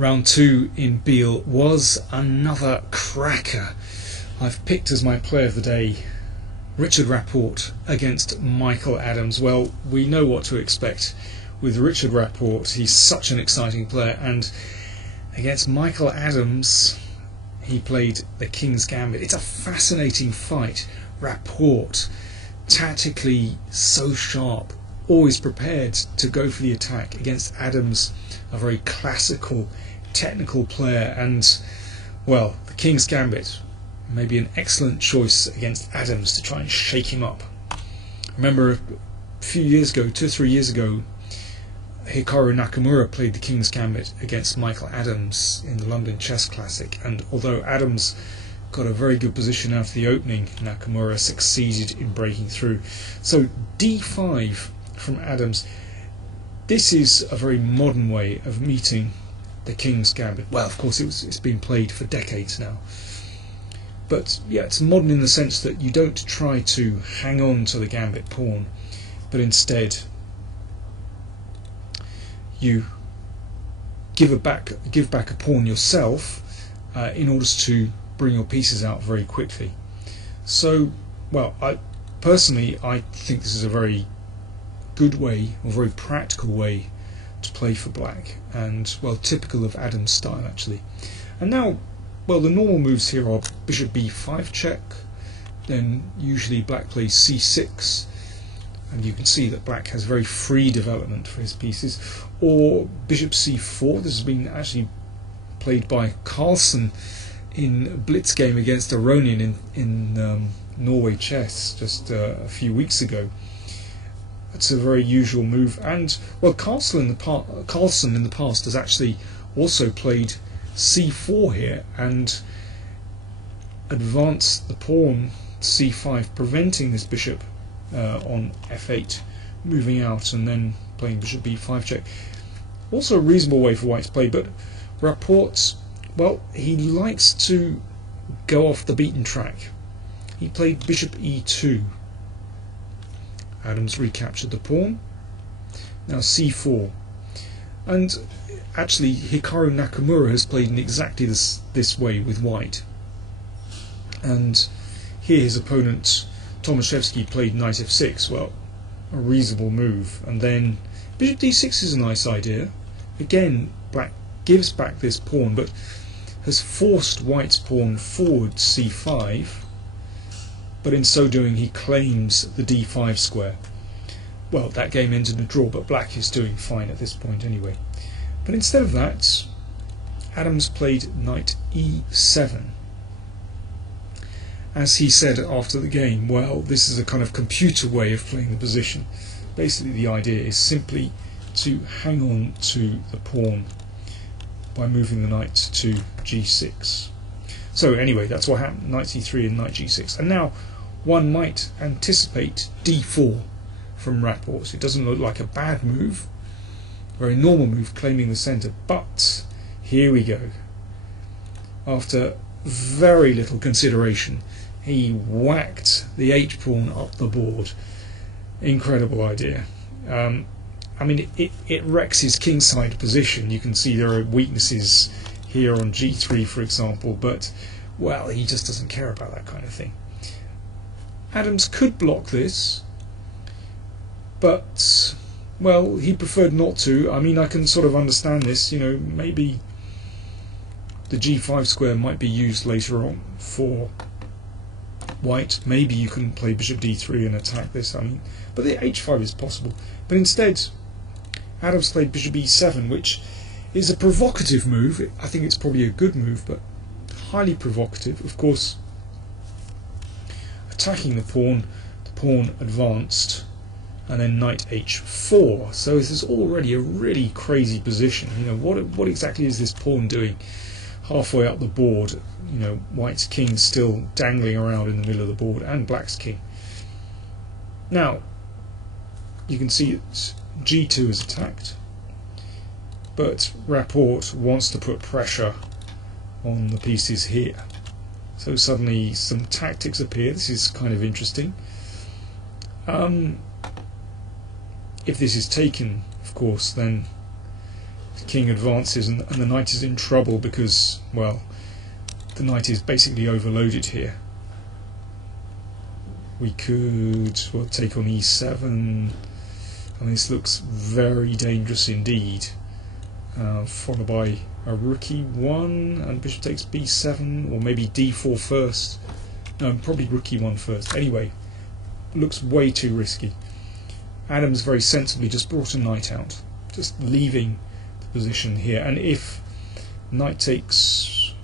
Round 2 in Biel was another cracker. I've picked as my player of the day Richard Rapport against Michael Adams. Well, we know what to expect with Richard Rapport. He's such an exciting player, and against Michael Adams he played the King's Gambit. It's a fascinating fight. Rapport, tactically so sharp, always prepared to go for the attack, against Adams, a very classical, technical player. And, well, the King's Gambit may be an excellent choice against Adams to try and shake him up. Remember, a few years ago, 2 or 3 years ago, Hikaru Nakamura played the King's Gambit against Michael Adams in the London Chess Classic, and although Adams got a very good position after the opening, Nakamura succeeded in breaking through. So d5 from Adams. This is a very modern way of meeting the King's Gambit. Well, of course it's been played for decades now, but yeah, it's modern in the sense that you don't try to hang on to the Gambit pawn, but instead you give back a pawn yourself in order to bring your pieces out very quickly. So, well, I think this is a very good way, or very practical way to play for black, and, well, typical of Adams' style actually. And now, well, the normal moves here are bishop b5 check, then usually black plays c6, and you can see that black has very free development for his pieces, or bishop c4. This has been actually played by Carlsen in Blitz game against Aronian in Norway chess just a few weeks ago. It's a very usual move, and, well, Carlsen in the past has actually also played c4 here and advanced the pawn c5, preventing this bishop on f8 moving out, and then playing bishop b5 check. Also a reasonable way for white to play, but Rapport, well, he likes to go off the beaten track. He played bishop e2. Adams recaptured the pawn. Now c4. And actually Hikaru Nakamura has played in exactly this way with white. And here his opponent Tomaszewski played knight f6. Well, a reasonable move. And then bishop d6 is a nice idea. Again, black gives back this pawn, but has forced white's pawn forward c5, but in so doing he claims the d5 square. Well, that game ends in a draw, but black is doing fine at this point anyway. But instead of that, Adams played knight e7. As he said after the game, well, this is a kind of computer way of playing the position. Basically the idea is simply to hang on to the pawn by moving the knight to g6. So anyway, that's what happened, knight c3 and knight g6. And now one might anticipate d4 from Rapport. So it doesn't look like a bad move, very normal move, claiming the centre, but here we go. After very little consideration, he whacked the h-pawn up the board. Incredible idea. I mean, it wrecks his kingside position. You can see there are weaknesses here on g3, for example, but, well, he just doesn't care about that kind of thing. Adams could block this, but, well, he preferred not to. I mean, I can sort of understand this. You know, maybe the g5 square might be used later on for white. Maybe you can play bishop d3 and attack this. I mean, but the h5 is possible. But instead, Adams played bishop e7, which is a provocative move. I think it's probably a good move, but highly provocative. Of course, attacking the pawn advanced, and then knight h4. So this is already a really crazy position. You know, what exactly is this pawn doing halfway up the board? You know, white's king still dangling around in the middle of the board, and black's king. Now, you can see that g2 is attacked, but Rapport wants to put pressure on the pieces here. So suddenly some tactics appear. This is kind of interesting. If this is taken, of course, then the king advances and the knight is in trouble because, well, the knight is basically overloaded here. We could take on e7. I mean, this looks very dangerous indeed. Followed by a rook e1 and bishop takes b7, or maybe d4 first. No, probably rook e1 first. Anyway, looks way too risky. Adams very sensibly just brought a knight out, just leaving the position here. And if knight takes,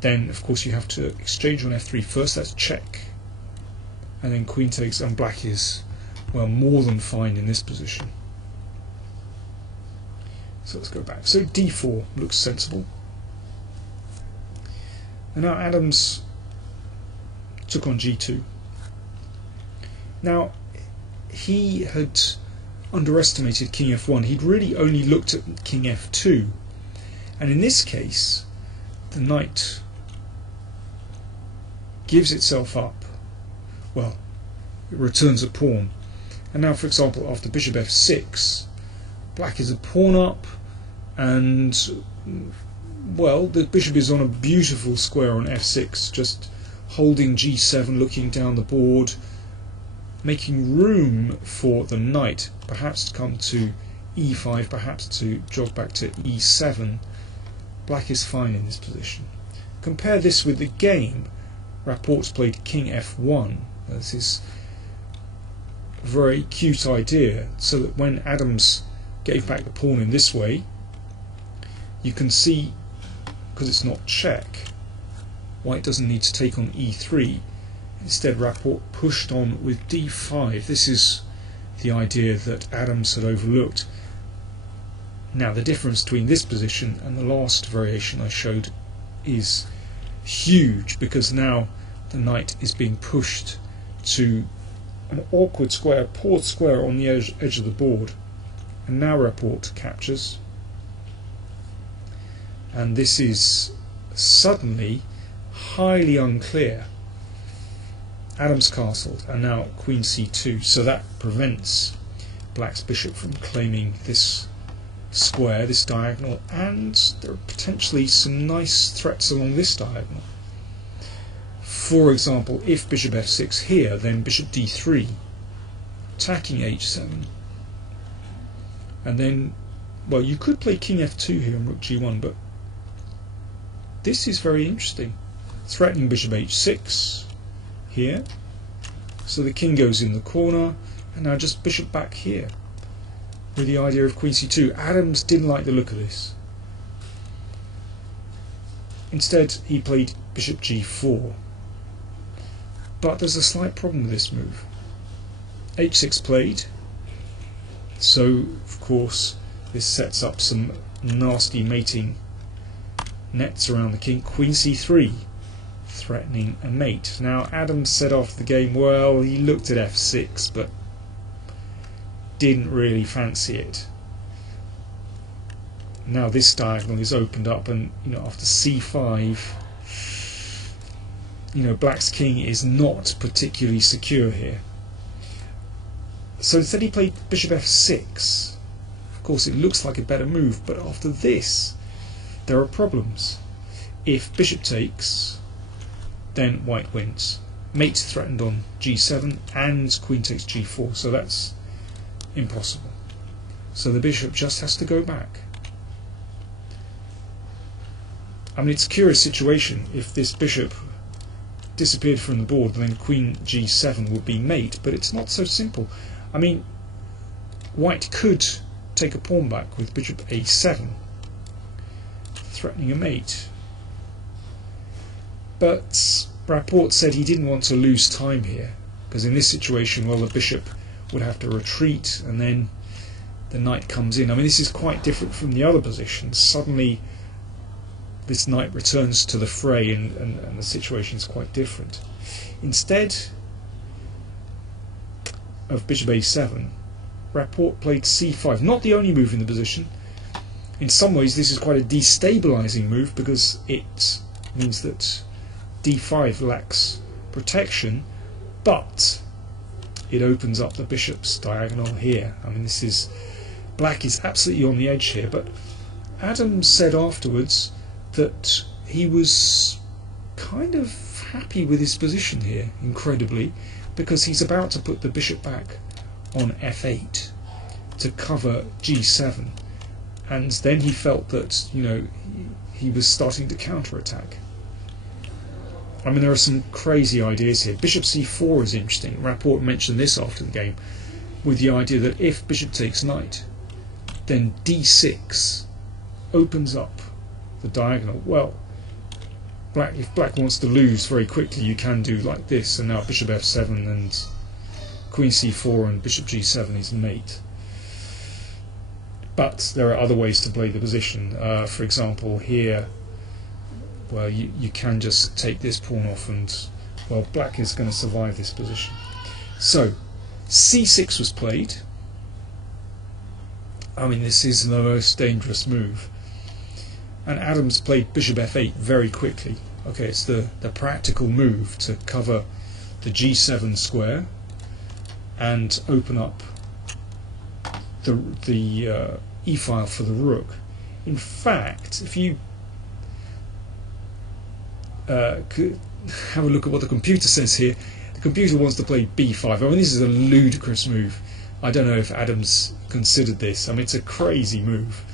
then of course you have to exchange on f3 first. That's check. And then queen takes, and black is, well, more than fine in this position. So let's go back. So d4 looks sensible. And now Adams took on g2. Now, he had underestimated king f1. He'd really only looked at king f2. And in this case, the knight gives itself up. Well, it returns a pawn. And now, for example, after bishop f6, black is a pawn up, and, well, the bishop is on a beautiful square on f6, just holding g7, looking down the board, making room for the knight, perhaps to come to e5, perhaps to jog back to e7. Black is fine in this position. Compare this with the game. Rapport's played king f1. This is a very cute idea, so that when Adams gave back the pawn in this way, you can see, because it's not check, white doesn't need to take on e3. Instead, Rapport pushed on with d5. This is the idea that Adams had overlooked. Now, the difference between this position and the last variation I showed is huge, because now the knight is being pushed to an awkward square, poor square on the edge of the board. And now Rapport captures. And this is suddenly highly unclear. Adams castled, and now queen c2, so that prevents black's bishop from claiming this square, this diagonal, and there are potentially some nice threats along this diagonal. For example, if bishop f6 here, then bishop d3, attacking h7, and then, well, you could play king f2 here and rook g1, but this is very interesting, threatening bishop h6 here, so the king goes in the corner, and now just bishop back here with the idea of queen c2. Adams didn't like the look of this. Instead, he played bishop g4. But there's a slight problem with this move. h6 played, so of course this sets up some nasty mating nets around the king. Queen c3, threatening a mate. Now Adams said after the game, well, he looked at f6 but didn't really fancy it. Now this diagonal is opened up, and after c5, black's king is not particularly secure here. So instead he played bishop f6. Of course it looks like a better move, but after this there are problems. If bishop takes, then white wins. Mate threatened on g7, and queen takes g4, so that's impossible. So the bishop just has to go back. I mean, it's a curious situation. If this bishop disappeared from the board, then queen g7 would be mate, but it's not so simple. I mean, white could take a pawn back with bishop a7, threatening a mate. But Rapport said he didn't want to lose time here, because in this situation, well, the bishop would have to retreat, and then the knight comes in. I mean, this is quite different from the other positions. Suddenly this knight returns to the fray, and the situation is quite different. Instead of bishop a7, Rapport played c5. Not the only move in the position. In some ways this is quite a destabilizing move, because it means that d5 lacks protection, but it opens up the bishop's diagonal here. I mean, black is absolutely on the edge here, but Adams said afterwards that he was kind of happy with his position here, incredibly, because he's about to put the bishop back on f8 to cover g7, and then he felt that, you know, he was starting to counter-attack. I mean, there are some crazy ideas here. Bishop c4 is interesting. Rapport mentioned this after the game, with the idea that if bishop takes knight, then d6 opens up the diagonal. Well, if black wants to lose very quickly, you can do like this, and now bishop f7 and queen c4 and bishop g7 is mate. But there are other ways to play the position. For example, here, well, you can just take this pawn off, and, well, black is going to survive this position. So, c6 was played. I mean, this is the most dangerous move. And Adams played bishop f8 very quickly. Okay, it's the practical move to cover the g7 square and open up the e-file for the rook. In fact, if you could have a look at what the computer says here, the computer wants to play b5. I mean, this is a ludicrous move. I don't know if Adams considered this. I mean, it's a crazy move.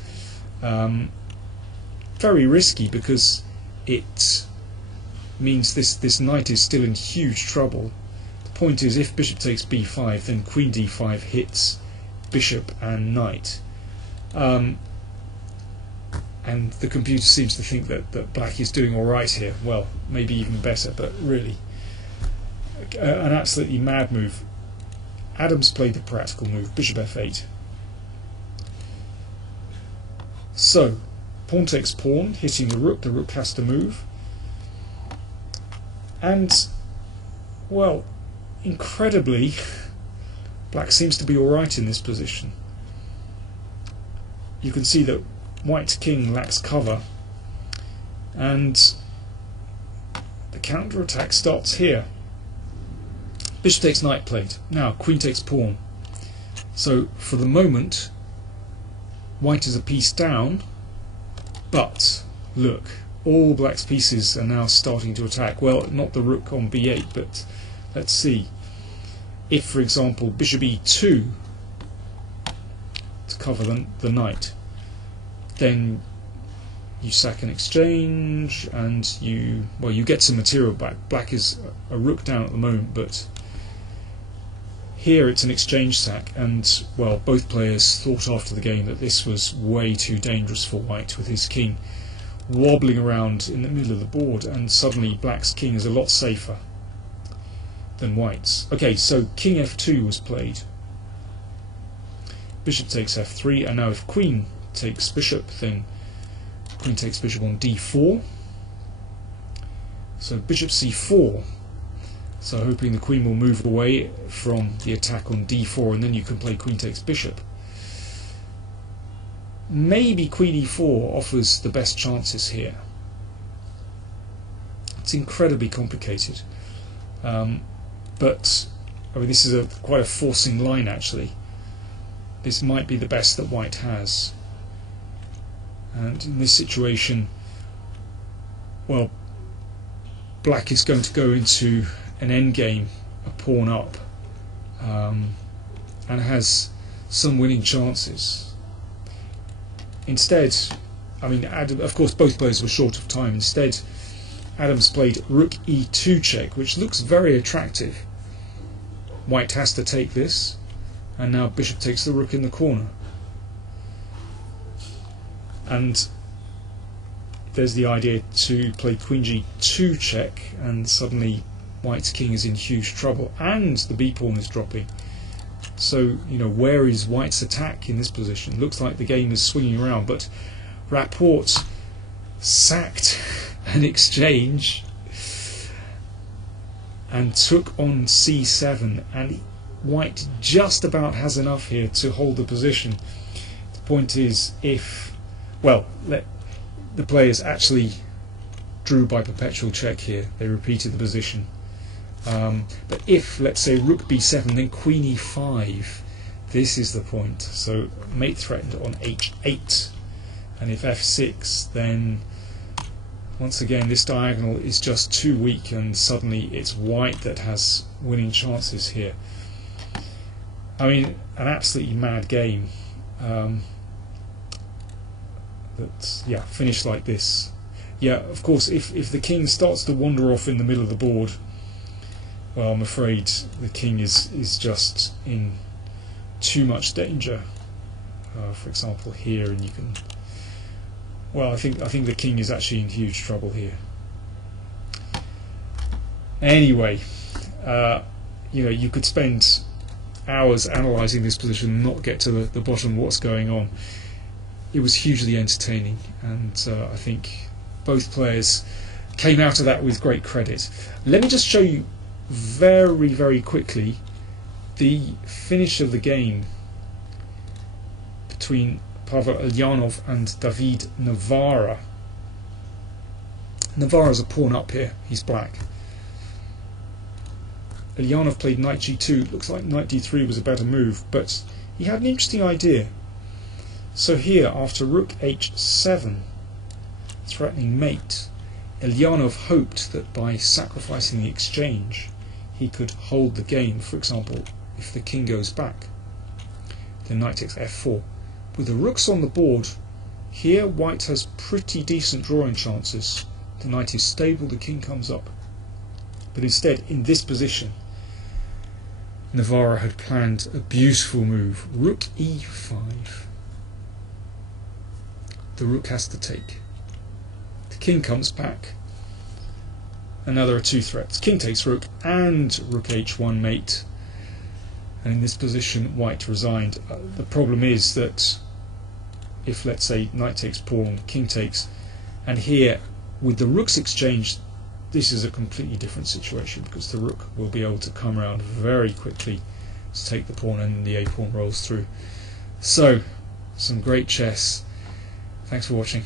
Very risky, because it means this knight is still in huge trouble. The point is, if bishop takes b5, then queen d5 hits bishop and knight. And the computer seems to think that black is doing alright here. Well, maybe even better, but really an absolutely mad move. Adams played the practical move, bishop f8. So, pawn takes pawn, hitting the rook has to move. And, well, incredibly, black seems to be alright in this position. You can see that white king lacks cover, and the counter-attack starts here. Bishop takes knight played. Now queen takes pawn. So for the moment, white is a piece down, but look, all black's pieces are now starting to attack. Well, not the rook on b8, but let's see. If, for example, bishop e2 to cover the knight, then you sack an exchange, and you get some material back. Black is a rook down at the moment, but here it's an exchange sack, and, well, both players thought after the game that this was way too dangerous for white, with his king wobbling around in the middle of the board, and suddenly black's king is a lot safer than white's. Okay, so king f2 was played. Bishop takes f3, and now if queen takes bishop, then queen takes bishop on d4. So bishop c4. So hoping the queen will move away from the attack on d4, and then you can play queen takes bishop. Maybe queen e4 offers the best chances here. It's incredibly complicated. But I mean, this is quite a forcing line, actually. This might be the best that white has. And in this situation, well, black is going to go into an endgame, a pawn up, and has some winning chances. Instead, I mean, of course both players were short of time. Instead, Adams played rook e2 check, which looks very attractive. White has to take this, and now bishop takes the rook in the corner. And there's the idea to play queen g2 check, and suddenly white's king is in huge trouble, and the b pawn is dropping. So, you know, where is white's attack in this position? Looks like the game is swinging around, but Rapport sacked an exchange and took on c7, and white just about has enough here to hold the position. The point is, if, well, the players actually drew by perpetual check here. They repeated the position. But if, let's say, rook b7, then queen e5, this is the point. So mate threatened on h8, and if f6, then once again this diagonal is just too weak, and suddenly it's white that has winning chances here. I mean, an absolutely mad game that, yeah, finished like this. Yeah, of course, if the king starts to wander off in the middle of the board, well, I'm afraid the king is just in too much danger. For example, here, and you can. Well, I think the king is actually in huge trouble here. Anyway, you know, you could spend hours analysing this position and not get to the bottom of what's going on. It was hugely entertaining, and I think both players came out of that with great credit. Let me just show you very, very quickly the finish of the game between Pavel Eljanov and David Navara. Navara's a pawn up here, he's black. Eljanov played knight g2. Looks like knight d3 was a better move, but he had an interesting idea. So here, after rook h7, threatening mate, Eljanov hoped that by sacrificing the exchange he could hold the game. For example, if the king goes back, then knight takes f4. With the rooks on the board, here white has pretty decent drawing chances. The knight is stable, the king comes up. But instead, in this position, Navara had planned a beautiful move. Rook e5. The rook has to take. The king comes back. And now there are two threats. King takes rook and rook h1 mate. And in this position, white resigned. The problem is that if, let's say, knight takes pawn, king takes, and here, with the rooks exchanged, this is a completely different situation, because the rook will be able to come around very quickly to take the pawn, and the a pawn rolls through. So, some great chess. Thanks for watching.